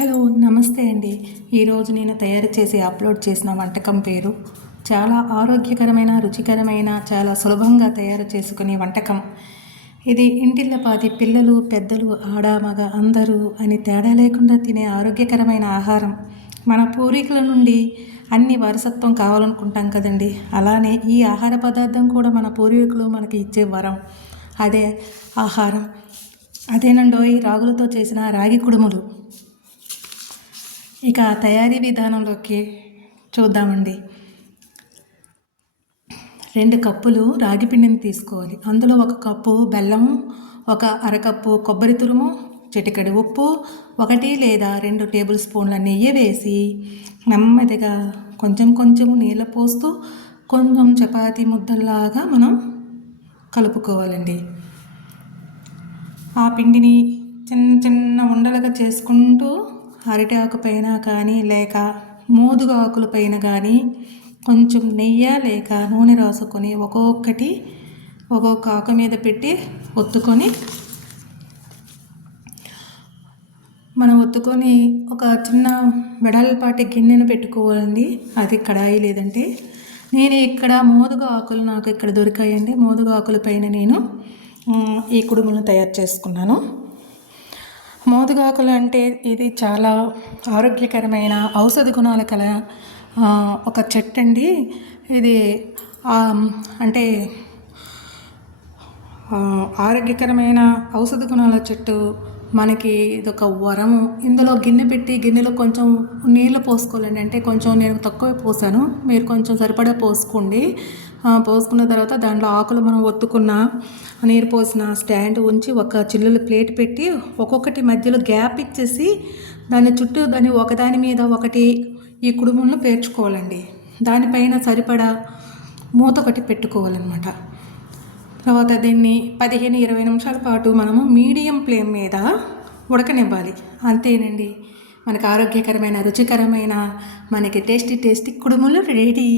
Hello నమస్తే అండి. ఈరోజు నేను తయారు చేసి అప్లోడ్ చేసిన వంటకం పేరు చాలా ఆరోగ్యకరమైన రుచికరమైన చాలా సులభంగా తయారు చేసుకునే వంటకం. ఇది ఇంటిల్లపాది పిల్లలు పెద్దలు ఆడ మగ అందరూ అని తేడా లేకుండా తినే ఆరోగ్యకరమైన ఆహారం. మన పూర్వీకుల నుండి అన్ని వారసత్వం కావాలనుకుంటాం కదండి. అలానే ఈ ఆహార పదార్థం కూడా మన పూర్వీకులు మనకి ఇచ్చే వరం. అదే ఆహారం. అదేనండోయ్ రాగులతో చేసిన రాగి కుడుములు. ఇక తయారీ విధానంలోకి చూద్దామండి. రెండు కప్పులు రాగి పిండిని తీసుకోవాలి. అందులో ఒక కప్పు బెల్లం ఒక అరకప్పు కొబ్బరి తురుము చిటికెడు ఉప్పు ఒకటి లేదా రెండు టేబుల్ స్పూన్ల నెయ్యి వేసి నెమ్మదిగా కొంచెం కొంచెం నీళ్ళ పోస్తూ కొంచెం చపాతీ ముద్దల్లాగా మనం కలుపుకోవాలండి. ఆ పిండిని చిన్న చిన్న ఉండలుగా చేసుకుంటూ అరటి ఆకు పైన కానీ లేక మోదుగా ఆకుల పైన కానీ కొంచెం నెయ్యి లేక నూనె రాసుకొని ఒక్కొక్కటి ఒక్కొక్క ఆకు మీద పెట్టి ఒత్తుకొని మనం ఒత్తుకొని ఒక చిన్న వెడల్పాటి గిన్నెను పెట్టుకోవాలండి. అది కడాయి లేదంటే. నేను ఇక్కడ మోదుగా ఆకులు నాకు ఇక్కడ దొరికాయండి. మోదుగా ఆకుల పైన నేను ఈ కుడుములను తయారు చేసుకున్నాను. మోదుగాకులు అంటే ఇది చాలా ఆరోగ్యకరమైన ఔషధ గుణాలు కల ఒక చెట్టు అండి ఇది అంటే ఆరోగ్యకరమైన ఔషధ గుణాల చెట్టు మనకి ఇదొక వరం ఇందులో గిన్నె పెట్టి గిన్నెలో కొంచెం నీళ్ళు పోసుకోవాలండి అంటే కొంచెం నేను తక్కువ పోసాను. మీరు కొంచెం సరిపడా పోసుకోండి. పోసుకున్న తర్వాత దాంట్లో ఆకులు మనం ఒత్తుకున్న నీరు పోసిన స్టాండ్ ఉంచి ఒక చిల్లులు ప్లేట్ పెట్టి ఒక్కొక్కటి మధ్యలో గ్యాప్ ఇచ్చేసి దాని చుట్టూ దాన్ని ఒకదాని మీద ఒకటి ఈ కుడుములను పేర్చుకోవాలండి. దానిపైన సరిపడా మూత ఒకటి పెట్టుకోవాలన్నమాట. తర్వాత దీన్ని పదిహేను ఇరవై నిమిషాల పాటు మనము మీడియం ఫ్లేమ్ మీద ఉడకనివ్వాలి. అంతేనండి. మనకు ఆరోగ్యకరమైన రుచికరమైన మనకి టేస్టీ టేస్టీ కుడుములు రెడీ.